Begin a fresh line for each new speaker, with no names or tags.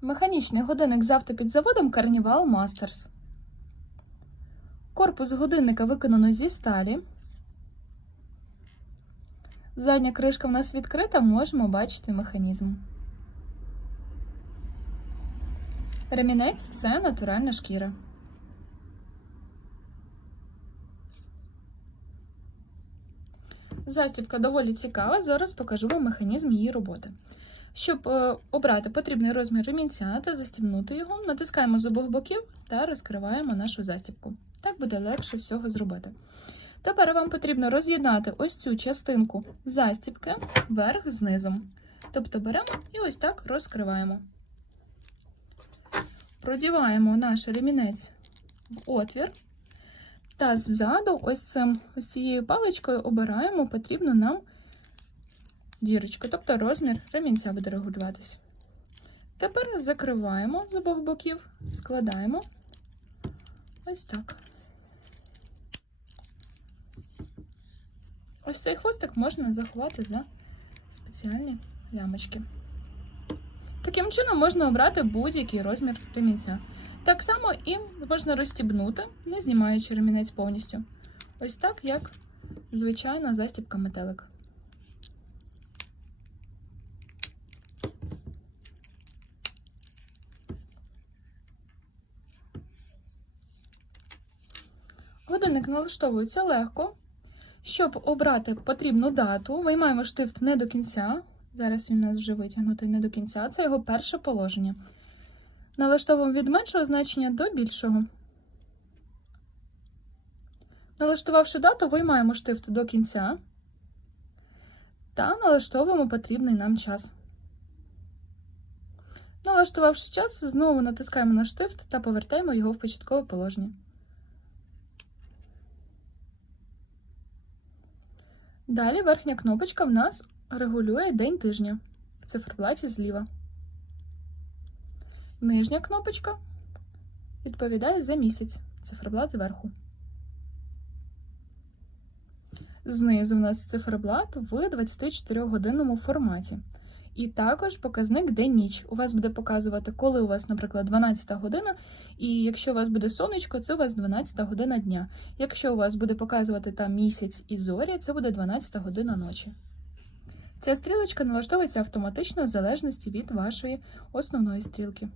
Механічний годинник з автопідзаводом Carnival Masters. Корпус годинника виконано зі сталі. Задня кришка в нас відкрита, можемо бачити механізм. Ремінець це натуральна шкіра. Застібка доволі цікава. Зараз покажу вам механізм її роботи. Щоб е, обрати потрібний розмір ремінця та застібнути його, натискаємо з обох боків та розкриваємо нашу застібку. Так буде легше всього зробити. Тепер вам потрібно роз'єднати ось цю частинку застібки вверх знизом. Тобто беремо і ось так розкриваємо. Продіваємо наш ремінець в отвір. Та ззаду, ось цим ось цією паличкою обираємо потрібну нам дірочку, тобто розмір ремінця буде регулюватись. Тепер закриваємо з обох боків, складаємо ось так. Ось цей хвостик можна заховати за спеціальні лямочки. Таким чином можна обрати будь-який розмір ремінця. Так само і можна розстібнути, не знімаючи ремінець повністю. Ось так, як звичайна застібка метелик. Годинник налаштовується легко. Щоб обрати потрібну дату, виймаємо штифт не до кінця. Зараз він у нас вже витягнутий не до кінця. Це його перше положення. Налаштовуємо від меншого значення до більшого. Налаштувавши дату, виймаємо штифт до кінця та налаштовуємо потрібний нам час. Налаштувавши час, знову натискаємо на штифт та повертаємо його в початкове положення. Далі верхня кнопочка в нас регулює день тижня в циферблаті зліва. Нижня кнопочка відповідає за місяць, циферблат зверху. Знизу в нас циферблат в 24-годинному форматі. І також показник день-ніч. У вас буде показувати, коли у вас, наприклад, 12 година, і якщо у вас буде сонечко, це у вас 12 година дня. Якщо у вас буде показувати там місяць і зорі, це буде 12 година ночі. Ця стрілочка налаштовується автоматично в залежності від вашої основної стрілки.